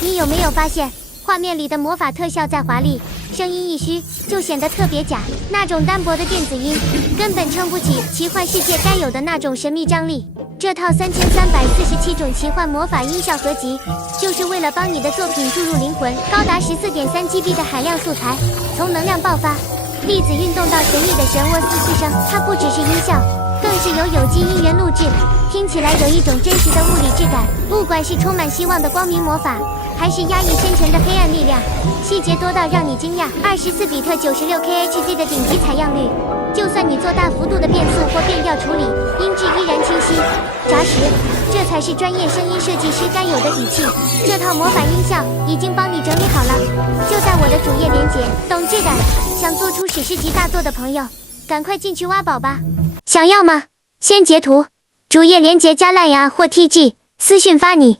你有没有发现，画面里的魔法特效再华丽，声音一虚就显得特别假，那种单薄的电子音根本撑不起奇幻世界该有的那种神秘张力。这套3347种奇幻魔法音效合集，就是为了帮你的作品注入灵魂，高达14.3GB 的海量素材，从能量爆发、粒子运动到神秘的漩涡嘶声，它不只是音效，更是由有机音源录制，听起来有一种真实的物理质感。不管是充满希望的光明魔法，还是压抑深沉的黑暗力量，细节多到让你惊讶。24比特 96Khz 的顶级采样率，就算你做大幅度的变速或变调处理，音质依然清晰扎实，这才是专业声音设计师该有的底气。这套魔法音效已经帮你整理好了，就在我的主页连结。懂质感，想做出史诗级大作的朋友，赶快进去挖宝吧！想要吗？先截图，主页连结加 LINE 啊或 TG 私讯发你。